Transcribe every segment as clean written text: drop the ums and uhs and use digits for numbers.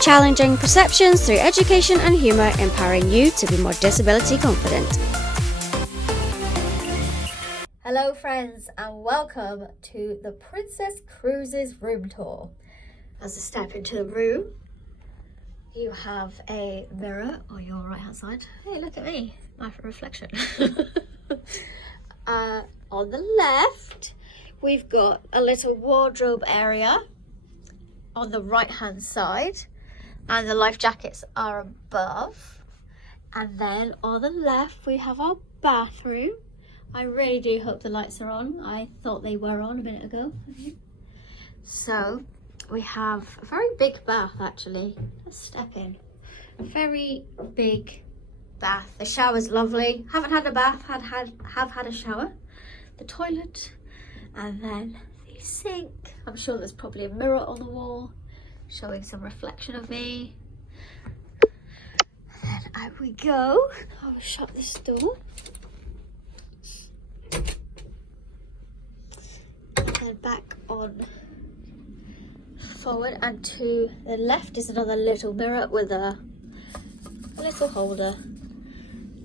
challenging perceptions through education and humour, empowering you to be more disability confident. Hello friends and welcome to the Princess Cruises room tour. As I step into the room, you have a mirror on your right hand side. Hey, look at me, my reflection. On the left, we've got a little wardrobe area on the right hand side, and the life jackets are above. And then on the left, we have our bathroom. I really do hope the lights are on. I thought they were on a minute ago. So we have a very big bath actually. Let's step in. A very big bath. The shower's lovely. Haven't had a bath, have had a shower. The toilet, and then the sink. I'm sure there's probably a mirror on the wall showing some reflection of me. And then out we go. I'll shut this door. And then back on forward, and to the left is another little mirror with a little holder.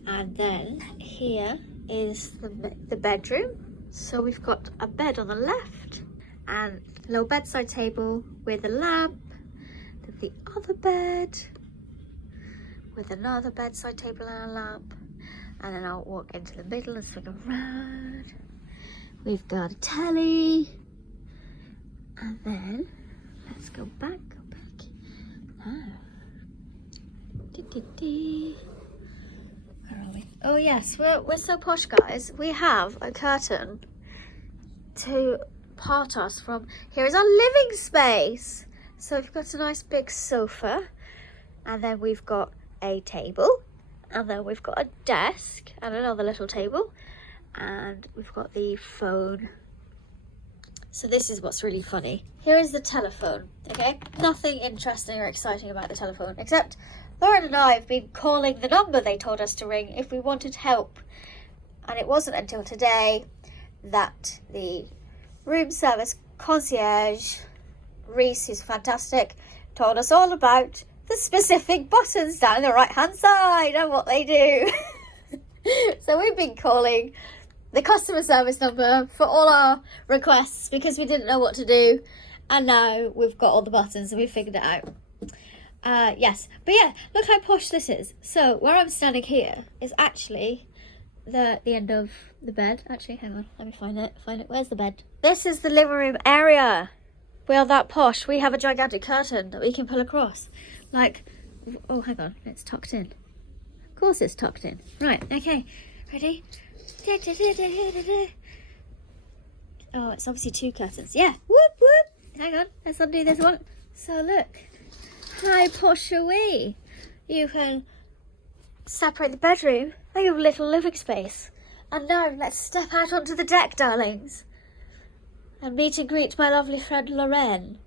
And then here is the bedroom. So we've got a bed on the left and a little bedside table with a lamp. Then the other bed with another bedside table and a lamp. And then I'll walk into the middle and swing around. We've got a telly. And then let's go back. Now. Where are we? Oh yes, we're so posh, guys. We have a curtain to part us from. Here is our living space. So we've got a nice big sofa, and then we've got a table, and then we've got a desk and another little table, and we've got the phone. So this is what's really funny. Here is the telephone, okay? Nothing interesting or exciting about the telephone, except Lauren and I have been calling the number they told us to ring if we wanted help. And it wasn't until today that the room service concierge, Reese, who's fantastic, told us all about the specific buttons down on the right hand side and what they do. So we've been calling the customer service number for all our requests because we didn't know what to do. And now we've got all the buttons and we've figured it out. Yes, but yeah, look how posh this is. So where I'm standing here is actually the end of the bed. Actually, hang on, let me find it. Where's the bed? This is the living room area. We are that posh. We have a gigantic curtain that we can pull across. Like, oh, hang on, it's tucked in. Of course it's tucked in. Right, okay, ready? Oh, it's obviously two curtains. Yeah, whoop, whoop. Hang on, let's undo this one. So look. How posh are we? You can separate the bedroom and your little living space. And now let's step out onto the deck, darlings, and meet and greet my lovely friend Lorraine.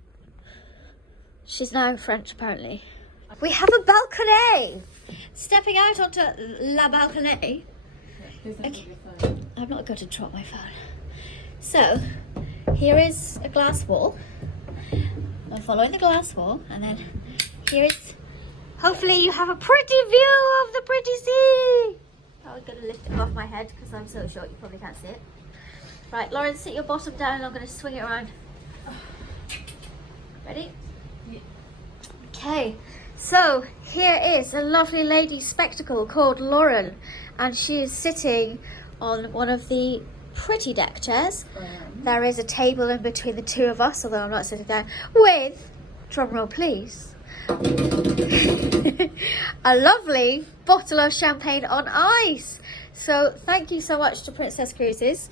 She's now French, apparently. We have a balcony. Stepping out onto la balcony. Okay. I'm not going to drop my phone. So here is a glass wall. I'm following the glass wall, and then here is, hopefully you have a pretty view of the pretty sea. I'm going to lift it above my head because I'm so short you probably can't see it. Right, Lauren, sit your bottom down and I'm going to swing it around. Ready? Yeah. Okay, so here is a lovely lady spectacle called Lauren, and she is sitting on one of the pretty deck chairs. There is a table in between the two of us, although I'm not sitting down, with, drumroll please, a lovely bottle of champagne on ice. So thank you so much to Princess Cruises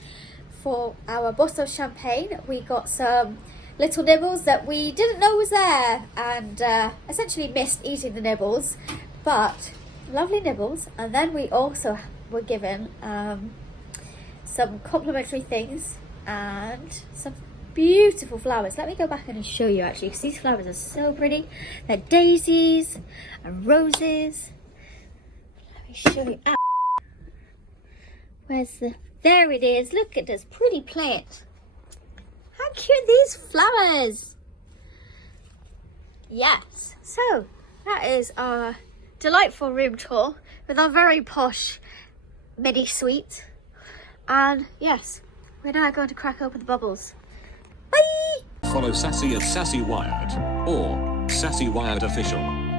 for our bottle of champagne. We got some little nibbles that we didn't know was there, and essentially missed eating the nibbles, but lovely nibbles. And then we also were given some complimentary things and some beautiful flowers. Let me go back and show you actually, because these flowers are so pretty. They're daisies and roses. Let me show you. Ah. Where's the, there it is. Look at this pretty plant. How cute are these flowers? Yes. So that is our delightful room tour with our very posh mini suite. And yes, we're now going to crack open the bubbles. Bye! Follow Sassy at Sassy Wyatt or Sassy Wyatt Official.